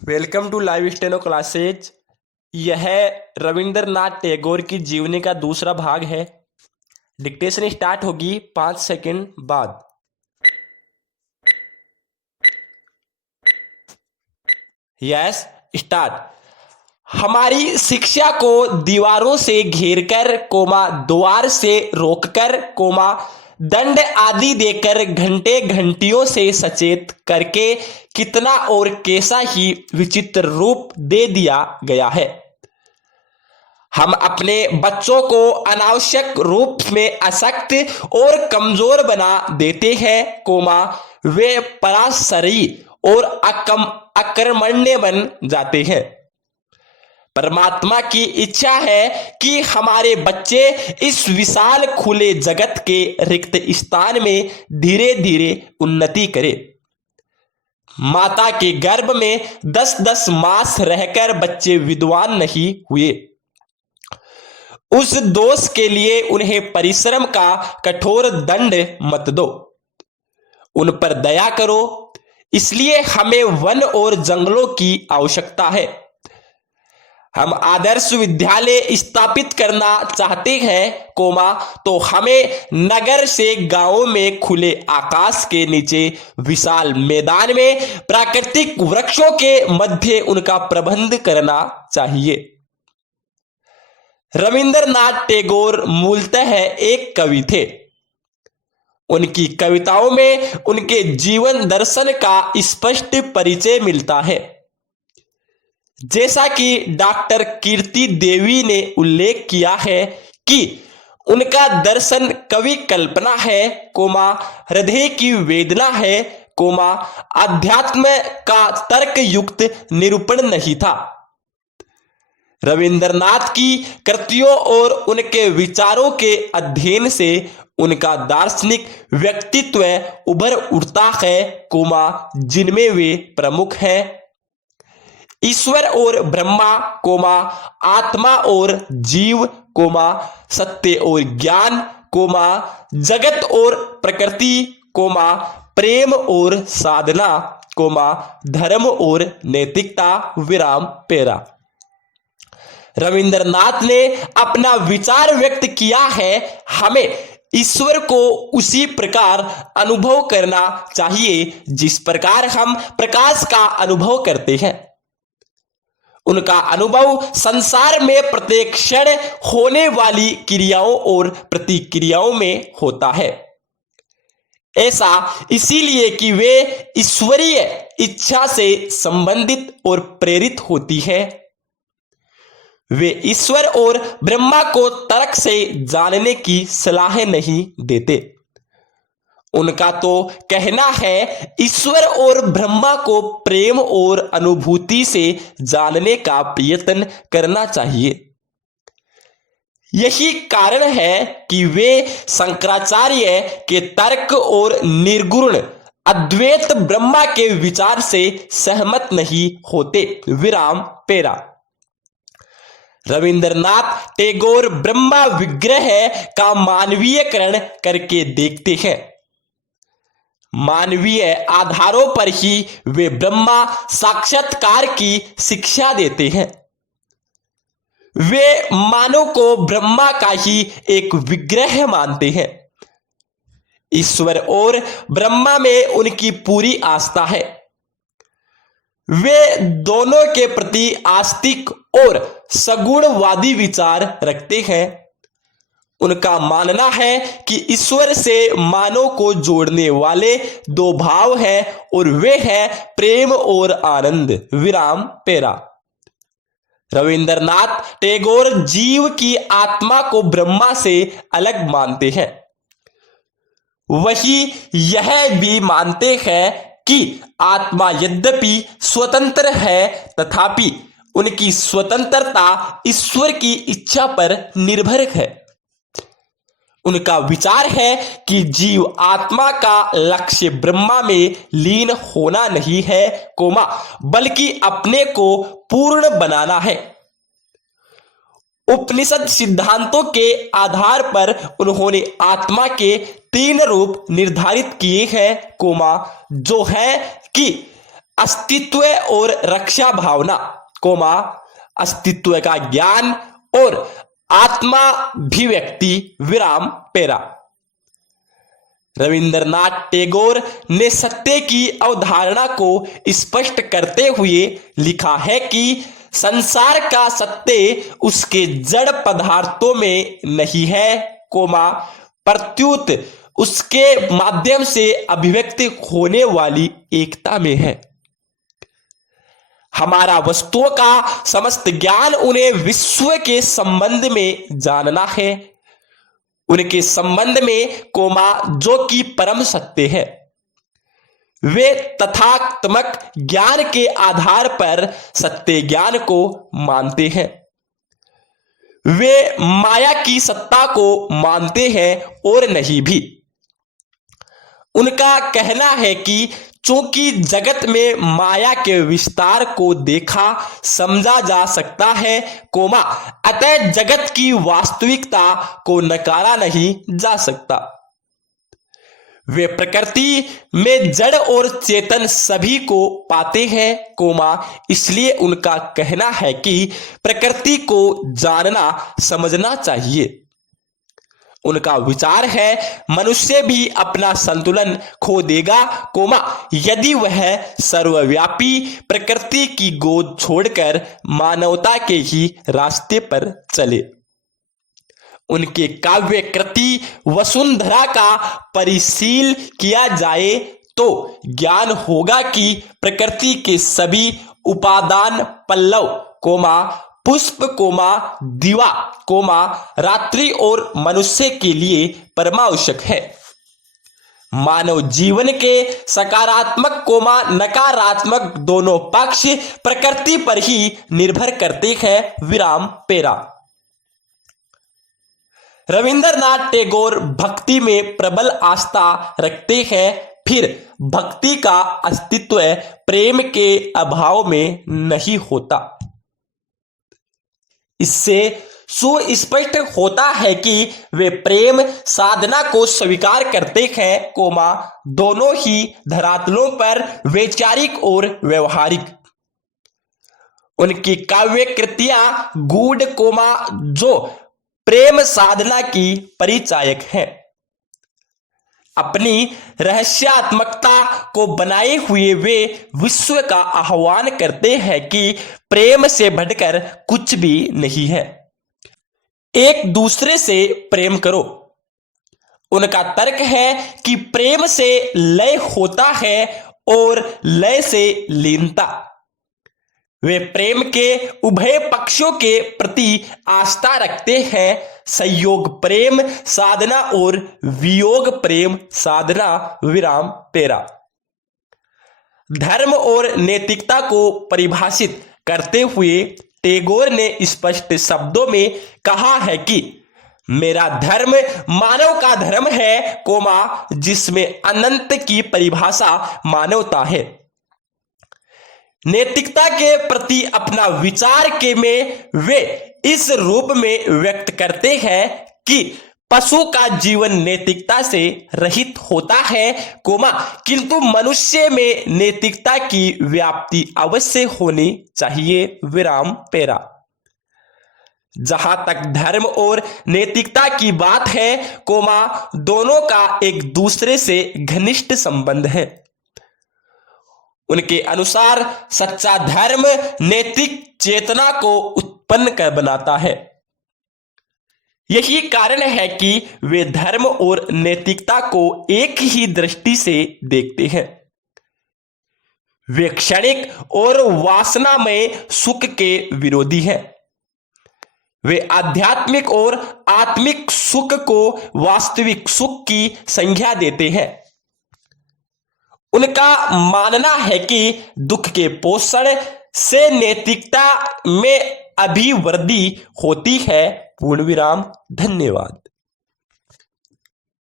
Welcome to live steno classes. यह रविंद्रनाथ टैगोर की जीवनी का दूसरा भाग है। डिक्टेशन स्टार्ट होगी 5 सेकंड बाद। Yes, start. हमारी शिक्षा को दीवारों से घेरकर द्वार से रोककर दंड आदि देकर घंटे घंटियों से सचेत करके कितना और कैसा ही विचित्र रूप दे दिया गया है। हम अपने बच्चों को अनावश्यक रूप में अशक्त और कमजोर बना देते हैं, वे पराशरी और अकर्मण्य बन जाते हैं। परमात्मा की इच्छा है कि हमारे बच्चे इस विशाल खुले जगत के रिक्त स्थान में धीरे धीरे उन्नति करें। माता के गर्भ में 10-10 मास रहकर बच्चे विद्वान नहीं हुए, उस दोष के लिए उन्हें परिश्रम का कठोर दंड मत दो, उन पर दया करो। इसलिए हमें वन और जंगलों की आवश्यकता है। हम आदर्श विद्यालय स्थापित करना चाहते हैं, तो हमें नगर से गांवों में खुले आकाश के नीचे विशाल मैदान में प्राकृतिक वृक्षों के मध्य उनका प्रबंध करना चाहिए। रविंद्रनाथ टैगोर मूलतः एक कवि थे। उनकी कविताओं में उनके जीवन दर्शन का स्पष्ट परिचय मिलता है। जैसा कि डॉक्टर कीर्ति देवी ने उल्लेख किया है कि उनका दर्शन कवि कल्पना है, हृदय की वेदना है, अध्यात्म का तर्क युक्त निरूपण नहीं था। रविंद्रनाथ की कृतियों और उनके विचारों के अध्ययन से उनका दार्शनिक व्यक्तित्व उभर उठता है, जिनमें वे प्रमुख हैं ईश्वर और ब्रह्मा, आत्मा और जीव, सत्य और ज्ञान, जगत और प्रकृति, प्रेम और साधना, धर्म और नैतिकता, विराम पेरा। रविंद्रनाथ ने अपना विचार व्यक्त किया है, हमें ईश्वर को उसी प्रकार अनुभव करना चाहिए जिस प्रकार हम प्रकाश का अनुभव करते हैं। उनका अनुभव संसार में प्रत्येक क्षण होने वाली क्रियाओं और प्रतिक्रियाओं में होता है। ऐसा इसीलिए कि वे ईश्वरीय इच्छा से संबंधित और प्रेरित होती है। वे ईश्वर और ब्रह्मा को तर्क से जानने की सलाह नहीं देते। उनका तो कहना है ईश्वर और ब्रह्मा को प्रेम और अनुभूति से जानने का प्रयत्न करना चाहिए। यही कारण है कि वे शंकराचार्य के तर्क और निर्गुण अद्वैत ब्रह्मा के विचार से सहमत नहीं होते, विराम पेरा। रविंद्रनाथ टैगोर ब्रह्मा विग्रह का मानवीयकरण करके देखते हैं। मानवीय आधारों पर ही वे ब्रह्मा साक्षात्कार की शिक्षा देते हैं। वे मानव को ब्रह्मा का ही एक विग्रह मानते हैं। ईश्वर और ब्रह्मा में उनकी पूरी आस्था है। वे दोनों के प्रति आस्तिक और सगुणवादी विचार रखते हैं। उनका मानना है कि ईश्वर से मानव को जोड़ने वाले दो भाव हैं और वे हैं प्रेम और आनंद, विराम पेरा। रविंद्रनाथ टैगोर जीव की आत्मा को ब्रह्मा से अलग मानते हैं। वही यह भी मानते हैं कि आत्मा यद्यपि स्वतंत्र है, तथापि उनकी स्वतंत्रता ईश्वर की इच्छा पर निर्भर है। उनका विचार है कि जीव आत्मा का लक्ष्य ब्रह्मा में लीन होना नहीं है, बल्कि अपने को पूर्ण बनाना है। उपनिषद सिद्धांतों के आधार पर उन्होंने आत्मा के 3 रूप निर्धारित किए हैं, जो है कि अस्तित्व और रक्षा भावना, कोमा अस्तित्व का ज्ञान और आत्माभिव्यक्ति, विराम पेरा। रविंद्रनाथ टैगोर ने सत्य की अवधारणा को स्पष्ट करते हुए लिखा है कि संसार का सत्य उसके जड़ पदार्थों में नहीं है, कोमा प्रत्युत उसके माध्यम से अभिव्यक्त होने वाली एकता में है। हमारा वस्तुओं का समस्त ज्ञान उन्हें विश्व के संबंध में जानना है, उनके संबंध में, कोमा जो कि परम सत्य है। वे तथात्मक ज्ञान के आधार पर सत्य ज्ञान को मानते हैं। वे माया की सत्ता को मानते हैं और नहीं भी। उनका कहना है कि चूंकि जगत में माया के विस्तार को देखा समझा जा सकता है, कोमा अतः जगत की वास्तविकता को नकारा नहीं जा सकता। वे प्रकृति में जड़ और चेतन सभी को पाते हैं, कोमा इसलिए उनका कहना है कि प्रकृति को जानना समझना चाहिए। उनका विचार है मनुष्य भी अपना संतुलन खो देगा, कोमा यदि वह सर्वव्यापी प्रकृति की गोद छोड़कर मानवता के ही रास्ते पर चले। उनके काव्य कृति वसुंधरा का परिशील किया जाए तो ज्ञान होगा कि प्रकृति के सभी उपादान पल्लव, कोमा पुष्प, कोमा दीवा, कोमा रात्रि और मनुष्य के लिए परमावश्यक है। मानव जीवन के सकारात्मक, कोमा नकारात्मक दोनों पक्ष प्रकृति पर ही निर्भर करते हैं, विराम पेरा। रविंद्रनाथ टैगोर भक्ति में प्रबल आस्था रखते हैं, फिर भक्ति का अस्तित्व प्रेम के अभाव में नहीं होता। इससे सुस्पष्ट होता है कि वे प्रेम साधना को स्वीकार करते हैं, कोमा दोनों ही धरातलों पर, वैचारिक और व्यवहारिक। उनकी काव्य कृतियां गूढ़, कोमा जो प्रेम साधना की परिचायक है। अपनी रहस्यात्मकता को बनाए हुए वे विश्व का आह्वान करते हैं कि प्रेम से बढ़कर कुछ भी नहीं है, एक दूसरे से प्रेम करो। उनका तर्क है कि प्रेम से लय होता है और लय से लीनता। वे प्रेम के उभय पक्षों के प्रति आस्था रखते हैं, संयोग प्रेम साधना और वियोग प्रेम साधना, विराम पेरा। धर्म और नैतिकता को परिभाषित करते हुए टैगोर ने स्पष्ट शब्दों में कहा है कि मेरा धर्म मानव का धर्म है, कोमा जिसमें अनंत की परिभाषा मानवता है। नैतिकता के प्रति अपना विचार के में वे इस रूप में व्यक्त करते हैं कि पशु का जीवन नैतिकता से रहित होता है, कोमा किंतु मनुष्य में नैतिकता की व्याप्ति अवश्य होनी चाहिए, विराम पेरा। जहां तक धर्म और नैतिकता की बात है, कोमा दोनों का एक दूसरे से घनिष्ठ संबंध है। उनके अनुसार सच्चा धर्म नैतिक चेतना को उत्पन्न कर बनाता है। यही कारण है कि वे धर्म और नैतिकता को एक ही दृष्टि से देखते हैं। वे क्षणिक और वासनामय सुख के विरोधी हैं। वे आध्यात्मिक और आत्मिक सुख को वास्तविक सुख की संज्ञा देते हैं। उनका मानना है कि दुख के पोषण से नैतिकता में अभिवृद्धि होती है, पूर्ण विराम। धन्यवाद।